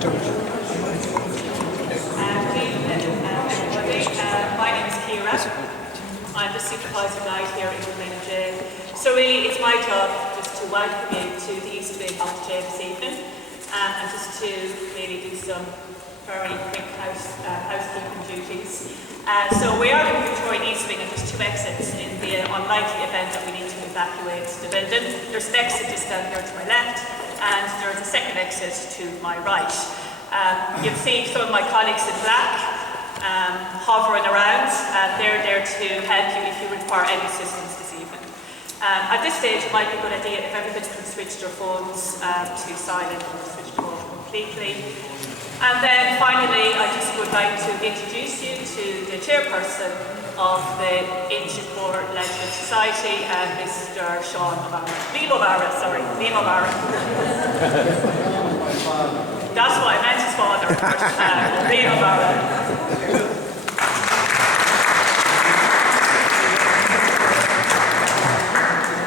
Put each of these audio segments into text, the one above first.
My name is Ciara. I'm the supervisor guide here in Kilmainham Gaol. So really it's my job just to welcome you to the East Wing of the jail this evening and just to really do some very quick housekeeping duties. So we are in Victoria East Wing and there's 2 exits in the unlikely event that we need to evacuate the building. There's an exit just down here to my left and there's a second exit to my right. You'll see some of my colleagues in black hovering around, and they're there to help you if you require any assistance this evening. At this stage, it might be a good idea if everybody could switch their phones to silent or switch them off completely. And then finally, I just would like to introduce you to the chairperson of the Ypre of Ledwidge Society, Mr. Liam O'Barra. That's what I meant, his father, of course, Liam O'Barra.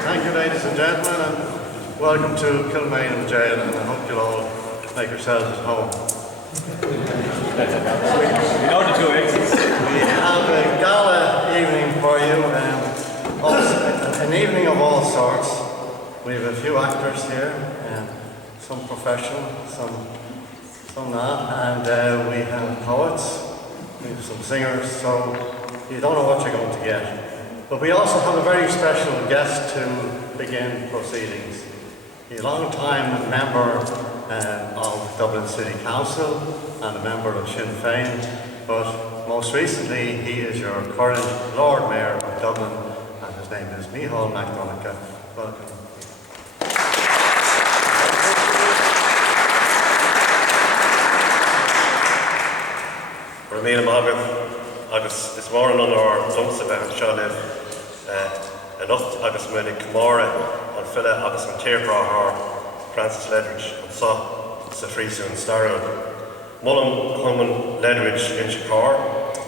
Thank you, ladies and gentlemen, and welcome to Kilmainham Gaol, and I hope you'll all make yourselves at home. We know the 2 exits. We have a gala evening for you, an evening of all sorts. We have a few actors here, some professional, some not, and we have poets, we have some singers, so you don't know what you're going to get. But we also have a very special guest to begin proceedings. He's a long-time member of Dublin City Council and a member of Sinn Féin, but most recently he is your current Lord Mayor of Dublin, and his name is Micheál MacDonagh. Welcome. Míle mágad agus is mór an our dunks about seo libh enough agus munig cumóra an file agus an tírbráthar Francis Ledwidge an sa phríosún starúil. Mullam chuman Ledwidge in Chicar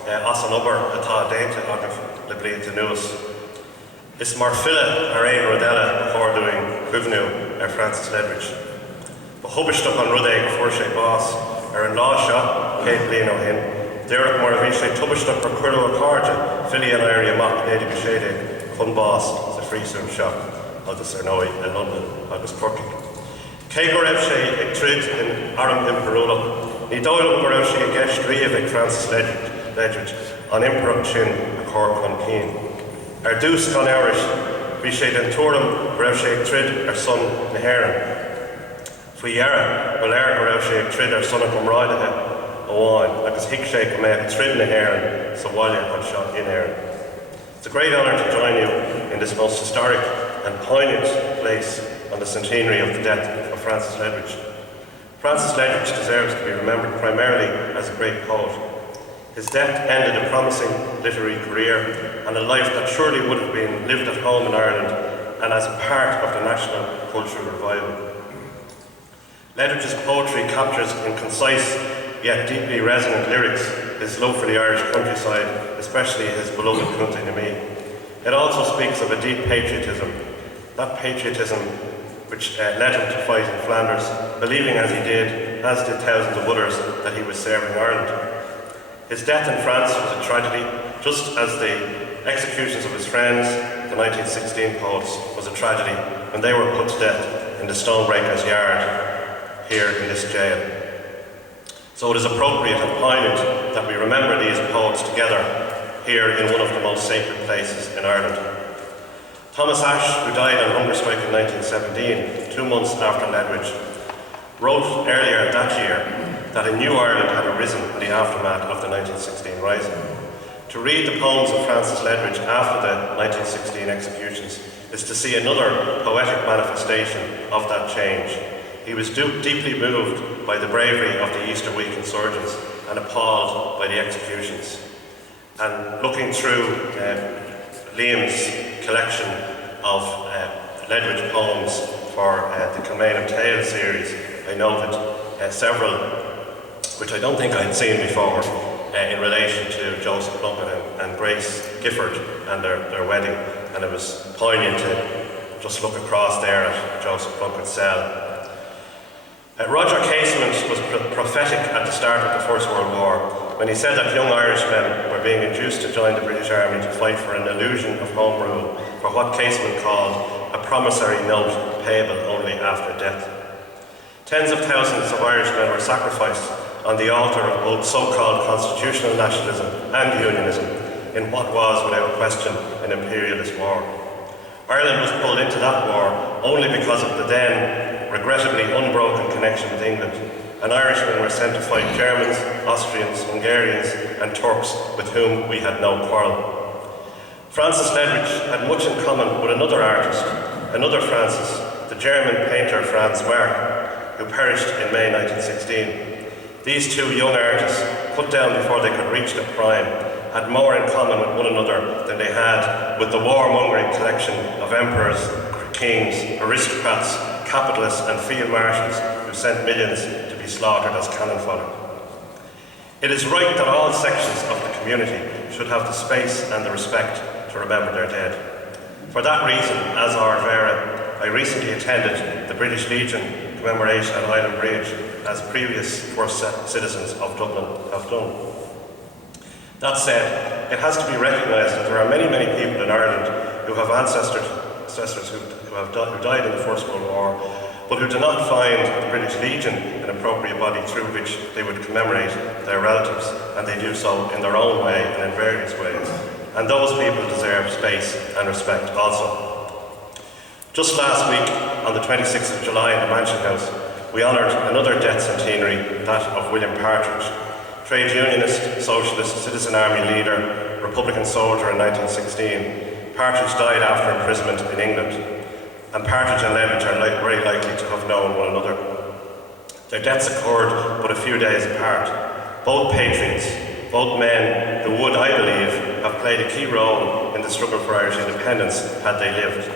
as an obair atá déinte agus le blianta nuas. Is mar file ar éon rodella a chórdúing cuimhnú Francis Ledwidge. Ba thubaistach an rud éag fuair sé bás ar an lá seo céad bliain ó shin. Derek mar a bhí sé tubaistach ar cuireadh a cáirde fili an éirí amach néidir go séide chun bás sa phríosún seo agus ar nói in London agus Cork. Cé go raibh sé ag trid in Aram Imperola, ní dóilm go raibh sé ag gceist riamh ag Francis Ledwidge an impeach sin a Cork chun cín. Ar dús gan éiris, bhí sé den tuairim go raibh sé ag trid ar son na hÉireann. Faoi dhearr go léir go raibh sé ag trid ar sonna Comráideathe Owain, agus hic sé go mé trid na hÉireann sa bhaile an seo in Éireann. It's a great honour to join you in this most historic and poignant place on the centenary of the death of Francis Ledwidge. Francis Ledwidge deserves to be remembered primarily as a great poet. His death ended a promising literary career and a life that surely would have been lived at home in Ireland and as a part of the national cultural revival. Ledwidge's poetry captures in concise yet deeply resonant lyrics his love for the Irish countryside, especially his beloved County Nimi. It also speaks of a deep patriotism, that patriotism which led him to fight in Flanders, believing as he did, as did thousands of others, that he was serving Ireland. His death in France was a tragedy, just as the executions of his friends, the 1916 poets, was a tragedy when they were put to death in the Stonebreakers' yard here in this jail. So it is appropriate and poignant that we remember these poets together here in one of the most sacred places in Ireland. Thomas Ashe, who died on hunger strike in 1917, 2 months after Ledwidge, wrote earlier that year that a new Ireland had arisen in the aftermath of the 1916 Rising. To read the poems of Francis Ledwidge after the 1916 executions is to see another poetic manifestation of that change. He was deeply moved by the bravery of the Easter week insurgents and appalled by the executions. And looking through Liam's collection of Ledwidge poems for the Kilmainham Tales series, I noted several which I don't think I'd seen before in relation to Joseph Plunkett and Grace Gifford and their wedding, and it was poignant to just look across there at Joseph Plunkett's cell. Roger Casement was prophetic at the start of the First World War when he said that young Irishmen were being induced to join the British Army to fight for an illusion of home rule, for what Casement called a promissory note payable only after death. Tens of thousands of Irishmen were sacrificed on the altar of both so-called constitutional nationalism and unionism in what was, without question, an imperialist war. Ireland was pulled into that war only because of the then regrettably unbroken connection with England, and Irishmen were sent to fight Germans, Austrians, Hungarians and Turks with whom we had no quarrel. Francis Ledwidge had much in common with another artist, another Francis, the German painter Franz Marc, who perished in May 1916. These two young artists, put down before they could reach their prime, had more in common with one another than they had with the warmongering collection of emperors, kings, aristocrats, capitalists and field marshals who sent millions to be slaughtered as cannon fodder. It is right that all sections of the community should have the space and the respect to remember their dead. For that reason, as Ard Vera, I recently attended the British Legion commemoration at Island Bridge, as previous first citizens of Dublin have done. That said, it has to be recognised that there are many, many people in Ireland who have ancestors who died in the First World War, but who do not find the British Legion an appropriate body through which they would commemorate their relatives, and they do so in their own way and in various ways. And those people deserve space and respect also. Just last week, on the 26th of July in the Mansion House, we honoured another death centenary, that of William Partridge, trade unionist, socialist, citizen army leader, Republican soldier in 1916. Partridge died after imprisonment in England, and Partridge and Ledwidge are very likely to have known one another. Their deaths occurred but a few days apart. Both patriots, both men who would, I believe, have played a key role in the struggle for Irish independence had they lived.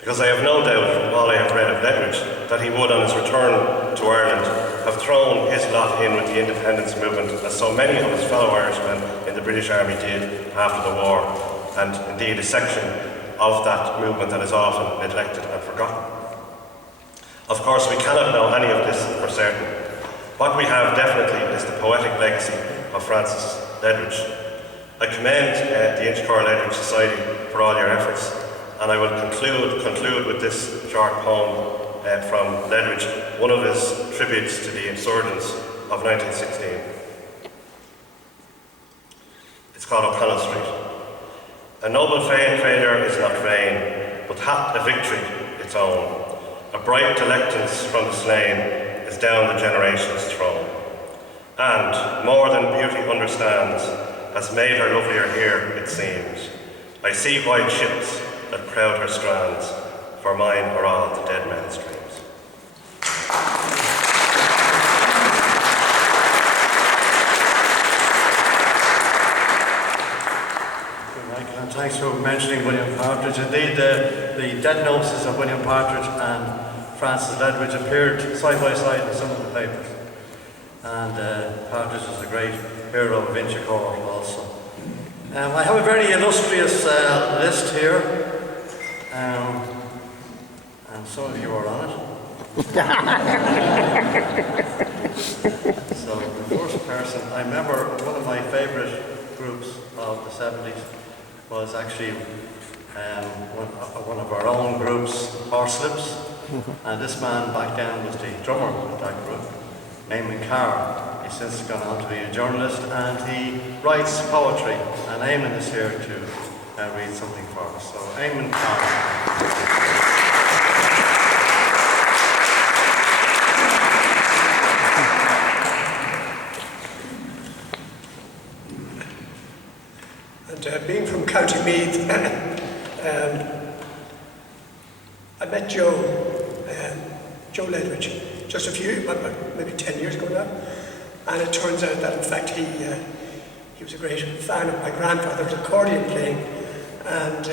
Because I have no doubt, from all I have read of Ledwidge, that he would, on his return to Ireland, have thrown his lot in with the independence movement, as so many of his fellow Irishmen in the British Army did after the war, and indeed a section of that movement that is often neglected and forgotten. Of course, we cannot know any of this for certain. What we have definitely is the poetic legacy of Francis Ledwidge. I commend the Inchicore Ledwidge Society for all your efforts, and I will conclude with this short poem from Ledwidge, one of his tributes to the insurgents of 1916. It's called O'Connell Street. A noble failure is not vain, but hath a victory its own. A bright delectance from the slain is down the generations thrown. And, more than beauty understands, has made her lovelier here, it seems. I see white ships that crowd her strands, for mine are all the dead men's dreams. And thanks for mentioning William Partridge. Indeed, the death notices of William Partridge and Francis Ledwidge appeared side by side in some of the papers. And Partridge was a great hero of Inchicore also. I have a very illustrious list here, and some of you are on it. So the first person, I remember one of my favourite groups of the 70s was actually one of our own groups, Horselips, and this man back then was the drummer of that group, Eamon Carr. He's since gone on to be a journalist, and he writes poetry, and Eamon is here to read something for us. So Eamon Carr. And being from County Meath, I met Joe Ledwidge just a few, maybe 10 years ago now, and it turns out that in fact he was a great fan of my grandfather's accordion playing, and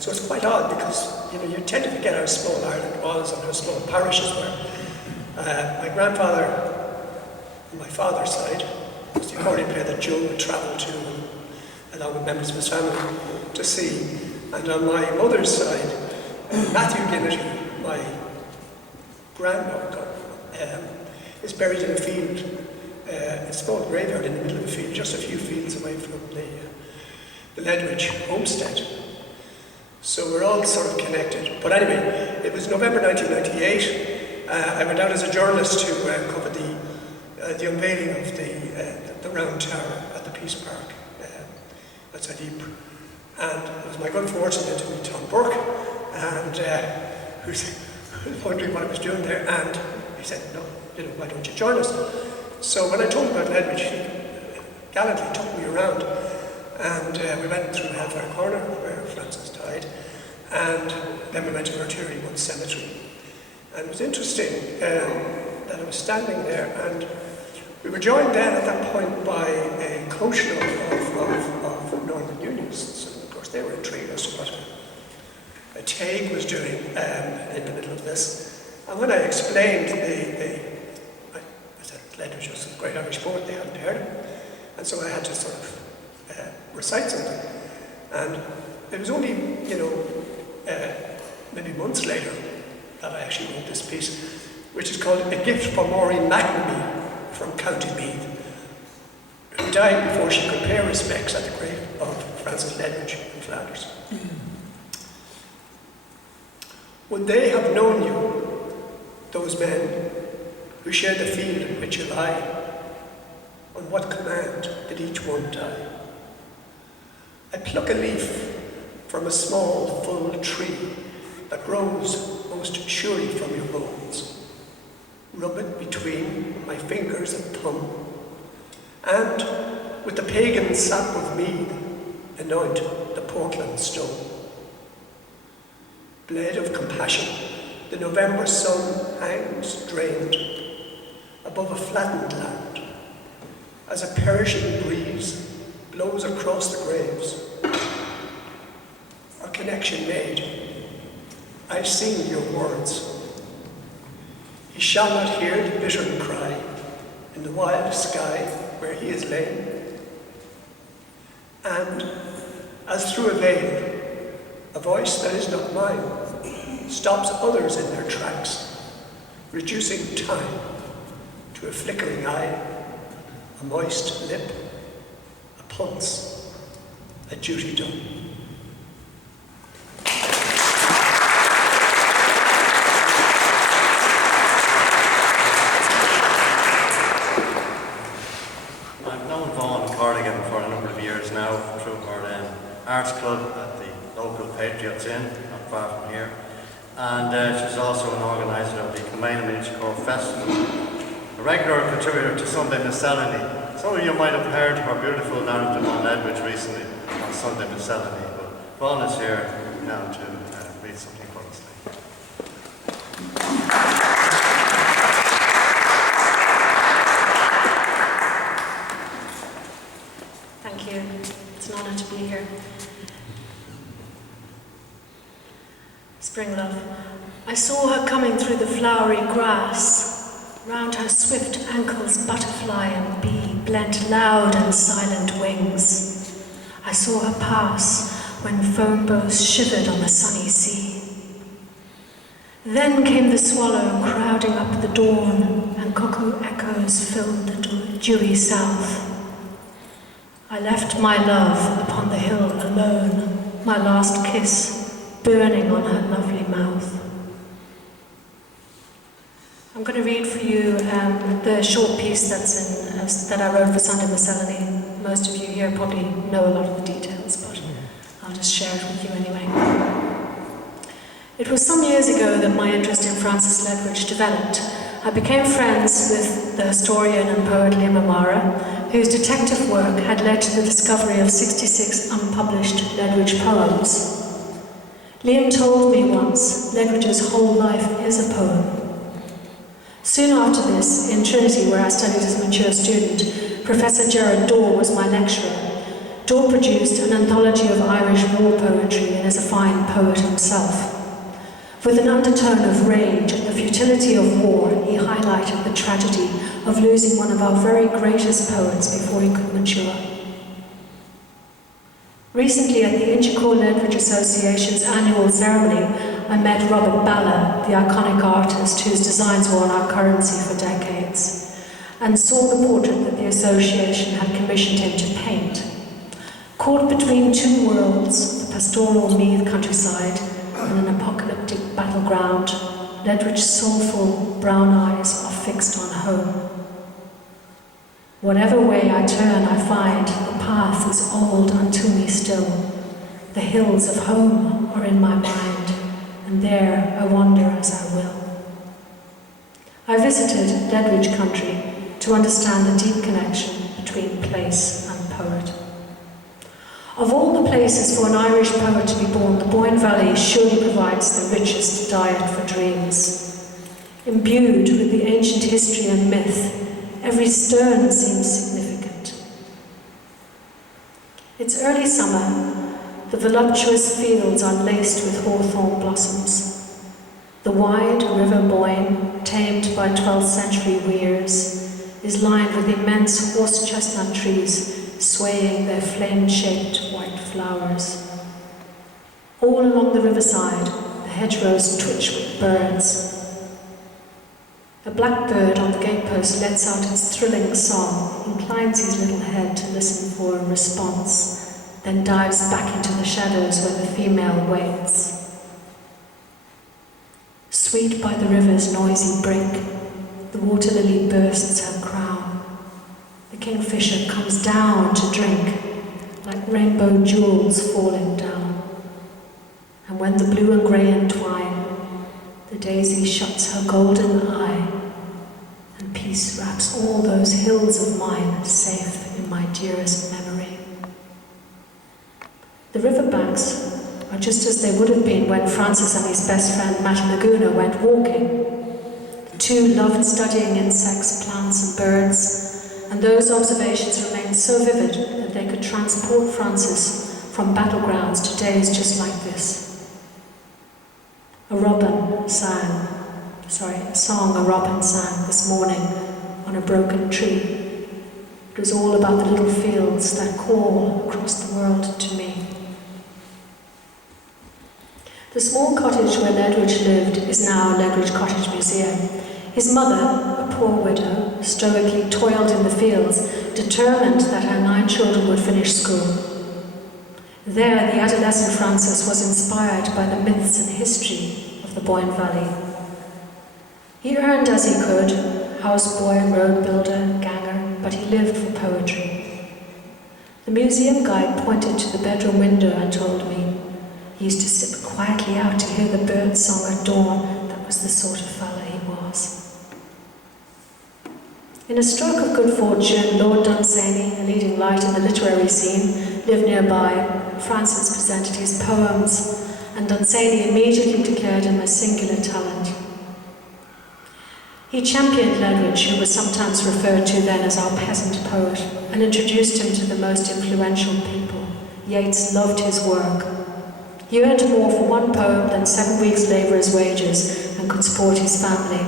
so it's quite odd because you tend to forget how small Ireland was and how small parishes were. My grandfather, on my father's side, was the accordion player that Joe would travel to, along with members of his family, to see. And on my mother's side, Matthew Ginnity, my grandmother, is buried in a field. It's a small graveyard in the middle of a field, just a few fields away from the Ledwidge homestead. So we're all sort of connected. But anyway, it was November 1998. I went out as a journalist to cover the unveiling of the round tower at the Peace Park outside Ypre. And it was my good fortune then to meet Tom Burke, and who was wondering what I was doing there. And he said, no, why don't you join us? So when I told him about Ledwidge, he gallantly took me around. And we went through Hellfire Corner, where Francis died, and then we went to Artillery Wood Cemetery. And it was interesting that I was standing there, and we were joined then at that point by a coachload of Northern Unionists. And of course, they were intrigued as to what a Tague was doing in the middle of this. And when I explained I said Ledwidge was a great Irish poet, they hadn't heard him. And so I had to sort of recite something. And it was only, maybe months later that I actually wrote this piece, which is called A Gift for Maureen McNamee from County Meath, who died before she could pay respects at the grave of Francis Ledwidge in Flanders. Would they have known you, those men who shared the field in which you lie? On what command did each one die? I pluck a leaf from a small, full tree that grows most surely from your bones. Rub it between my fingers and thumb, and with the pagan sap of mead, anoint the Portland stone. Blade of compassion, the November sun hangs drained above a flattened land, as a perishing breeze blows across the graves. Our connection made, I sing your words. He shall not hear the bittern cry in the wild sky where he is lain. And as through a veil, a voice that is not mine stops others in their tracks, reducing time to a flickering eye, a moist lip, a pulse, a duty done. I've known Vaughan Corrigan for a number of years now through our arts club at the local Patriots Inn, not far from here. And she's also an organiser of the Kilmainham Festival, a regular contributor to Sunday Miscellany. Some of you might have heard her beautiful narrative on Ledwidge recently on Sunday Miscellany, but Vaughan is here now to read something for us. Thank you. It's an honour to be here. Spring love. I saw her coming through the flowery grass. Round her swift ankles butterfly and bee blent loud and silent wings. I saw her pass when foam bows shivered on the sunny sea. Then came the swallow crowding up the dawn, and cuckoo echoes filled the dewy south. I left my love upon the hill alone, my last kiss burning on her lovely mouth. I'm going to read for you the short piece that I wrote for Sunday Miscellany. Most of you here probably know a lot of the details, but I'll just share it with you anyway. It was some years ago that my interest in Francis Ledwidge developed. I became friends with the historian and poet Liam O'Mara, whose detective work had led to the discovery of 66 unpublished Ledwidge poems. Liam told me once, Ledwidge's whole life is a poem. Soon after this, in Trinity, where I studied as a mature student, Professor Gerard Daw was my lecturer. Daw produced an anthology of Irish war poetry and is a fine poet himself. With an undertone of rage at the futility of war, he highlighted the tragedy of losing one of our very greatest poets before he could mature. Recently, at the Inchicore Ledwidge Association's annual ceremony, I met Robert Balla, the iconic artist whose designs were on our currency for decades, and saw the portrait that the association had commissioned him to paint. Caught between two worlds, the pastoral Meath countryside and an apocalyptic battleground, Ledwidge's soulful brown eyes are fixed on home. Whatever way I turn, I find the path is old unto me still. The hills of home are in my mind, and there I wander as I will. I visited Ledwidge country to understand the deep connection between place and poet. Of all the places for an Irish poet to be born, the Boyne Valley surely provides the richest diet for dreams. Imbued with the ancient history and myth, every stone seems significant. It's early summer. The voluptuous fields are laced with hawthorn blossoms. The wide River Boyne, tamed by 12th century weirs, is lined with immense horse chestnut trees swaying their flame-shaped white flowers. All along the riverside, the hedgerows twitch with birds. A blackbird on the gatepost lets out its thrilling song, inclines his little head to listen for a response, then dives back into the shadows where the female waits. Sweet by the river's noisy brink, the water lily bursts her crown. The kingfisher comes down to drink, like rainbow jewels falling down. And when the blue and grey entwine, the daisy shuts her golden eye, and peace wraps all those hills of mine safe in my dearest memory. The riverbanks are just as they would have been when Francis and his best friend Matt Laguna went walking. The two loved studying insects, plants and birds, and those observations remained so vivid that they could transport Francis from battlegrounds to days just like this. A song a robin sang this morning on a broken tree. It was all about the little fields that call across the world to me. The small cottage where Ledwidge lived is now Ledwidge Cottage Museum. His mother, a poor widow, stoically toiled in the fields, determined that her 9 children would finish school. There, the adolescent Francis was inspired by the myths and history of the Boyne Valley. He earned as he could, houseboy, road builder, ganger, but he lived for poetry. The museum guide pointed to the bedroom window and told me he used to sit quietly out to hear the birds' song at dawn. That was the sort of fellow he was. In a stroke of good fortune, Lord Dunsany, a leading light in the literary scene, lived nearby. Francis presented his poems, and Dunsany immediately declared him a singular talent. He championed Ledwidge, who was sometimes referred to then as our peasant poet, and introduced him to the most influential people. Yeats loved his work. He earned more for one poem than 7 weeks' labourers' wages and could support his family.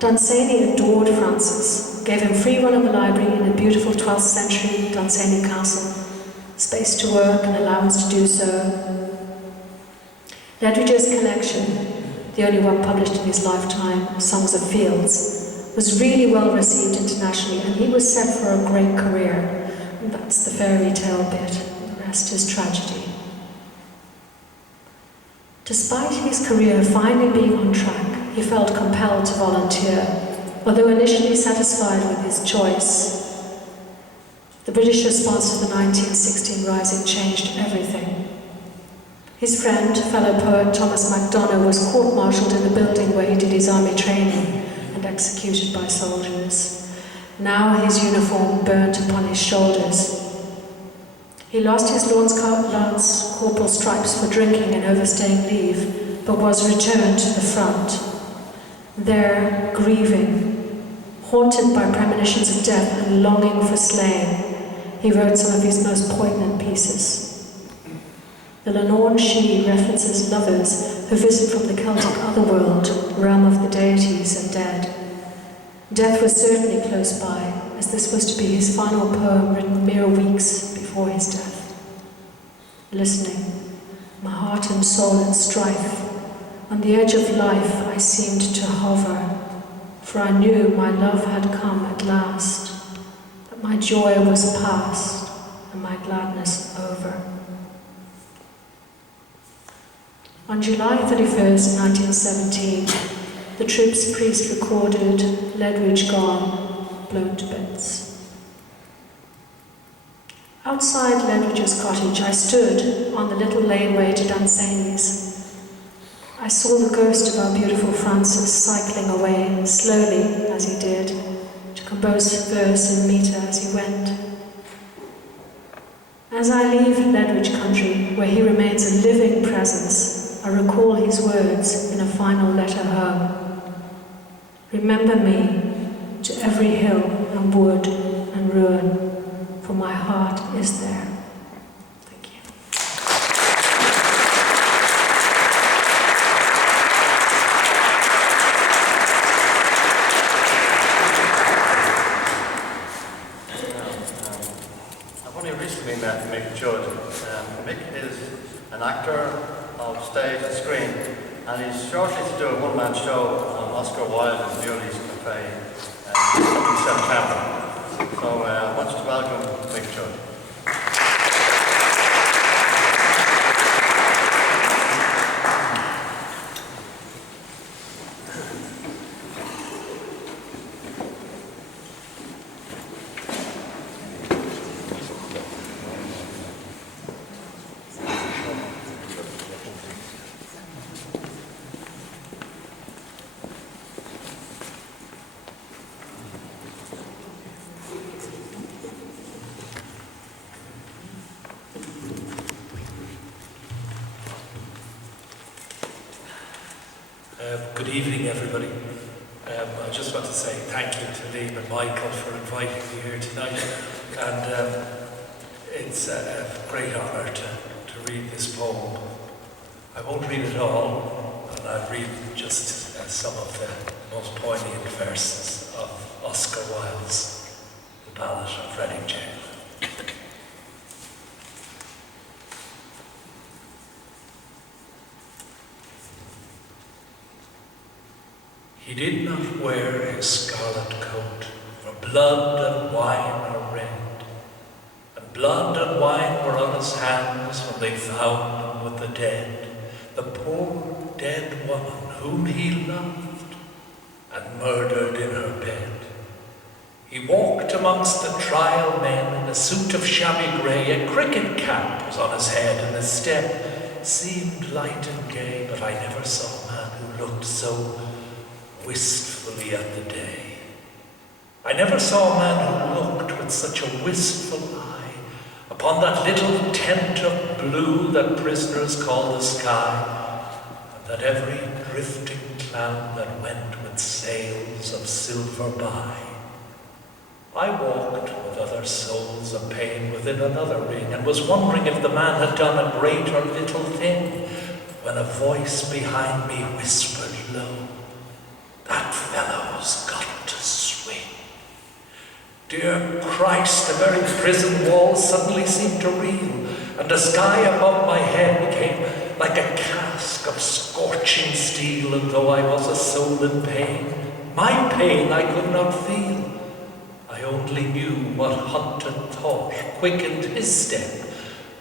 Dunsany adored Francis, gave him free run of the library in a beautiful 12th century Dunsany castle, space to work and allowance to do so. Ledwidge's collection, the only one published in his lifetime, Songs of Fields, was really well received internationally, and he was set for a great career. And that's the fairy tale bit, the rest is tragedy. Despite his career finally being on track, he felt compelled to volunteer, although initially satisfied with his choice. The British response to the 1916 Rising changed everything. His friend, fellow poet Thomas MacDonagh, was court-martialed in the building where he did his army training and executed by soldiers. Now his uniform burnt upon his shoulders. He lost his lance corporal stripes for drinking and overstaying leave, but was returned to the front. There, grieving, haunted by premonitions of death and longing for slaying, he wrote some of his most poignant pieces. The Lorn She references lovers who visit from the Celtic otherworld, realm of the deities and dead. Death was certainly close by, as this was to be his final poem written mere weeks before his death. Listening, my heart and soul in strife, On the edge of life I seemed to hover, for I knew my love had come at last, that my joy was past and my gladness over. On July 31st, 1917, the trip's priest recorded Ledwidge Gala, blown to bits. Outside Ledwidge's cottage, I stood on the little laneway to Dunsany's. I saw the ghost of our beautiful Francis cycling away, slowly as he did, to compose verse and metre as he went. As I leave Ledwidge country, where he remains a living presence, I recall his words in a final letter home. Remember me to every hill and wood and ruin, for my heart is there. Thank you. I've only recently met Mick Judd. Mick is an actor of stage and screen, and he's shortly to do a one-man show on Oscar Wilde and Bewley's Cafe in September. So I want you to welcome Mick Judd. Good evening, everybody. I just want to say thank you to Liam and Michael for inviting me here tonight, and it's a great honour to read this poem. I won't read it all, and I'll read just some of the most poignant verses of Oscar Wilde's The Ballad of Ledwidge Gala. He did not wear his scarlet coat, for blood and wine are red, and blood and wine were on his hands when they found him with the dead, the poor dead woman whom he loved and murdered in her bed. He walked amongst the trial men in a suit of shabby grey, a cricket cap was on his head, and his step seemed light and gay, but I never saw a man who looked so wistfully at the day. I never saw a man who looked with such a wistful eye upon that little tent of blue that prisoners call the sky, and that every drifting cloud that went with sails of silver by. I walked with other souls of pain within another ring, and was wondering if the man had done a great or little thing, when a voice behind me whispered low, "That fellow's got to swing." Dear Christ, the very prison walls suddenly seemed to reel, and the sky above my head became like a cask of scorching steel, and though I was a soul in pain, my pain I could not feel. I only knew what haunted thought quickened his step,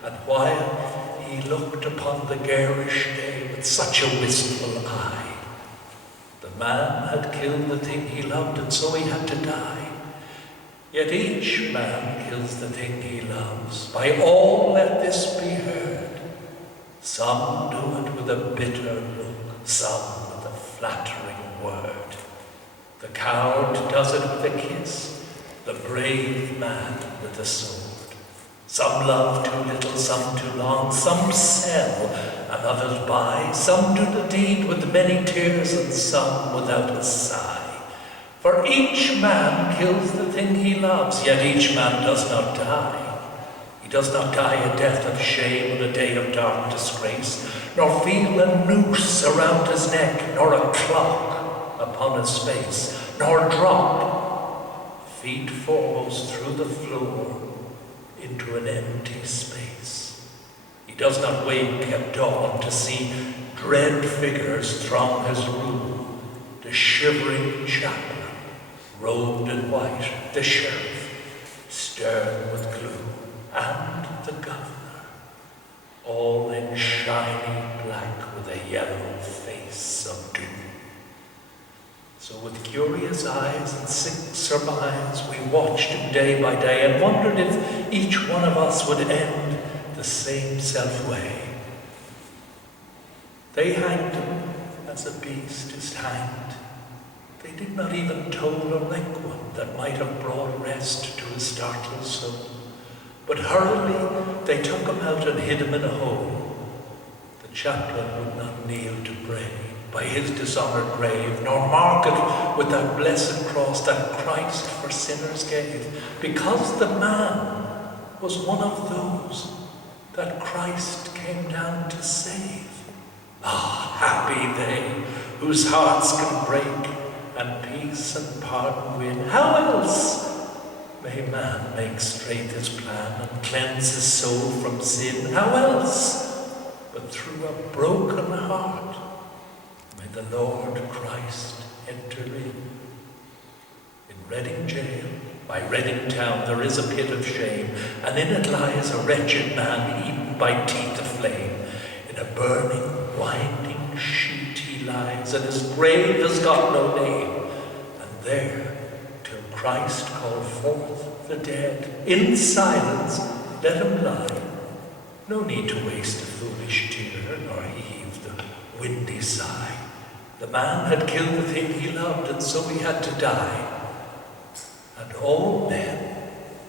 and while he looked upon the garish day with such a wistful eye, the man had killed the thing he loved, and so he had to die. Yet each man kills the thing he loves. By all let this be heard. Some do it with a bitter look, some with a flattering word. The coward does it with a kiss, the brave man with a sword. Some love too little, some too long, some sell and others buy, some do the deed with many tears and some without a sigh. For each man kills the thing he loves, yet each man does not die. He does not die a death of shame on a day of dark disgrace, nor feel a noose around his neck, nor a clock upon his face, nor drop, feet foremost through the floor, into an empty space. He does not wake at dawn to see dread figures throng his room. The shivering chaplain, robed in white, the sheriff, stern with gloom, and the governor, all in shiny black with a yellow face of doom. So with curious eyes and sick surmise, we watched him day by day and wondered if each one of us would end the same self-way. They hanged him as a beast is hanged. They did not even toll a requiem that might have brought rest to his startled soul. But hurriedly they took him out and hid him in a hole. The chaplain would not kneel to pray by his dishonoured grave, nor mark it with that blessed cross that Christ for sinners gave, because the man was one of those that Christ came down to save. Ah, happy they whose hearts can break and peace and pardon win. How else may man make straight his plan and cleanse his soul from sin? How else but through a broken heart may the Lord Christ enter in? In Reading Gaol, by Reading town, there is a pit of shame, and in it lies a wretched man eaten by teeth aflame. In a burning, winding sheet he lies, and his grave has got no name. And there, till Christ call forth the dead, in silence let him lie. No need to waste a foolish tear, nor heave the windy sigh. The man had killed the thing he loved, and so he had to die. And all men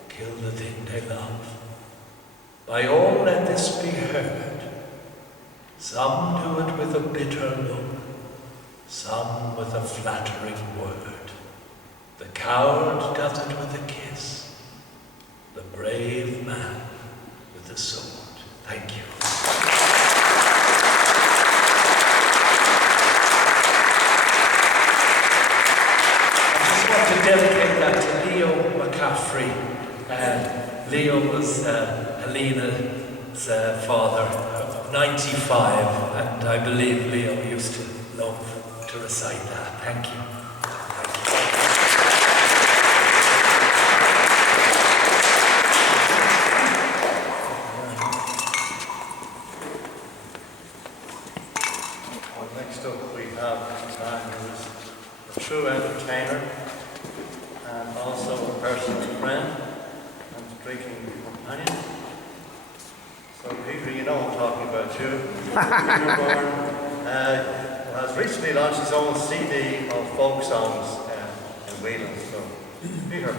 kill the thing they love. By all let this be heard. Some do it with a bitter look, some with a flattering word. The coward does it with a kiss, the brave man with a sword. Thank you. I just want to dedicate that to Leo McCaffrey. Leo was Helena's father. 95, and I believe Leo used to love to recite that. Thank you. Well, next up we have a man who is a true entertainer and also a personal friend and drinking companion. So Peter, you know I'm talking about you. Peter Bourne has recently launched his own CD of folk songs in Whelan. So Peter.